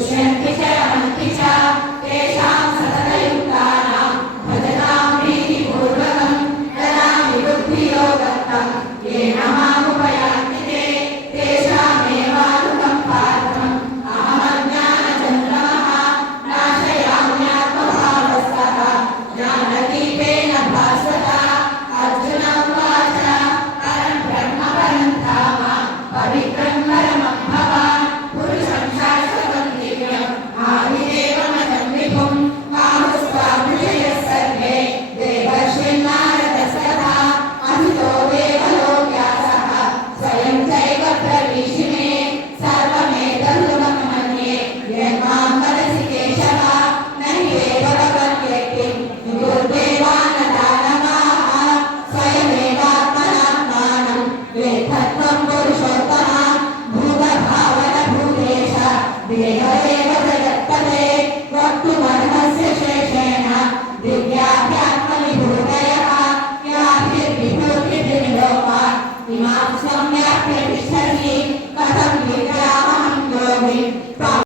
Christian, देवदेव जगत्पते वक्तुमर्हस्य शेषेण दिव्याभ्यात्मविभूतयः याभिर्विभूतिर्लोप इमां संव्याप्य तिष्ठति कथं विद्यामहं योगिम्?